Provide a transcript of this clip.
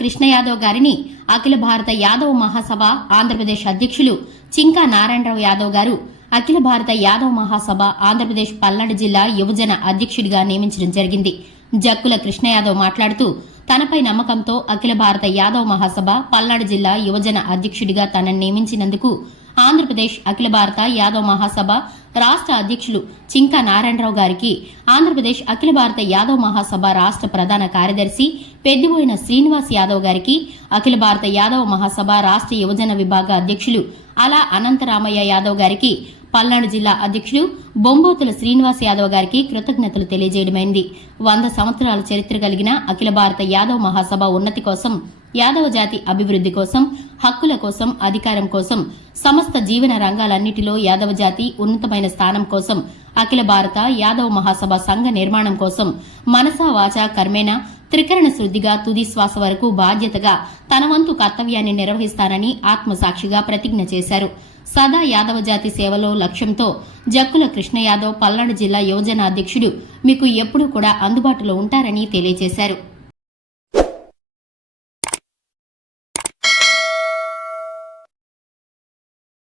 కృష్ణ యాదవ్ గారిని అఖిల భారత యాదవ్ మహాసభ ఆంధ్రప్రదేశ్ అధ్యక్షులు చింకా నారాయణరావు యాదవ్ గారు అఖిల భారత యాదవ్ మహాసభ ఆంధ్రప్రదేశ్ పల్నాడు జిల్లా యువజన అధ్యక్షుడిగా నియమించడం జరిగింది. జక్కుల కృష్ణ యాదవ్ మాట్లాడుతూ తనపై నమ్మకంతో అఖిల భారత యాదవ్ మహాసభ పల్నాడు జిల్లా యువజన అధ్యక్షుడిగా తనను నియమించినందుకు ఆంధ్రప్రదేశ్ అఖిల భారత యాదవ్ మహాసభ రాష్ట అధ్యక్షులు చింకా నారాయణరావు గారికి, ఆంధ్రప్రదేశ్ అఖిల భారత యాదవ్ మహాసభ రాష్ట ప్రధాన కార్యదర్శి పెద్దిబోయిన శ్రీనివాస్ యాదవ్ గారికి, అఖిల భారత యాదవ్ మహాసభ రాష్ట యువజన విభాగ అధ్యక్షులు అలా అనంతరామయ్య యాదవ్ గారికి, పల్నాడు జిల్లా అధ్యక్షుడు బొంబోతుల శ్రీనివాస్ యాదవ్ గారికి కృతజ్ఞతలు తెలియజేయడమైంది. 100 సంవత్సరాల చరిత్ర కలిగిన అఖిల భారత యాదవ్ మహాసభ ఉన్నతి కోసం, యాదవ జాతి అభివృద్ది కోసం, హక్కుల కోసం, అధికారం కోసం, సమస్త జీవన రంగాలన్నిటిలో యాదవ జాతి ఉన్నతమైన స్థానం కోసం, అఖిల భారత యాదవ్ మహాసభ సంఘ నిర్మాణం కోసం మనసా వాచా కర్మేణ త్రికరణ శుద్దిగా తుది శ్వాస వరకు బాధ్యతగా తన వంతు కర్తవ్యాన్ని నిర్వహిస్తానని ఆత్మసాక్షిగా ప్రతిజ్ఞ చేశారు. సదా యాదవ జాతి సేవలో లక్ష్యంతో జక్కుల కృష్ణ యాదవ్ పల్నాడు జిల్లా యువజన అధ్యక్షుడు మీకు ఎప్పుడూ కూడా అందుబాటులో ఉంటారని తెలియజేశారు.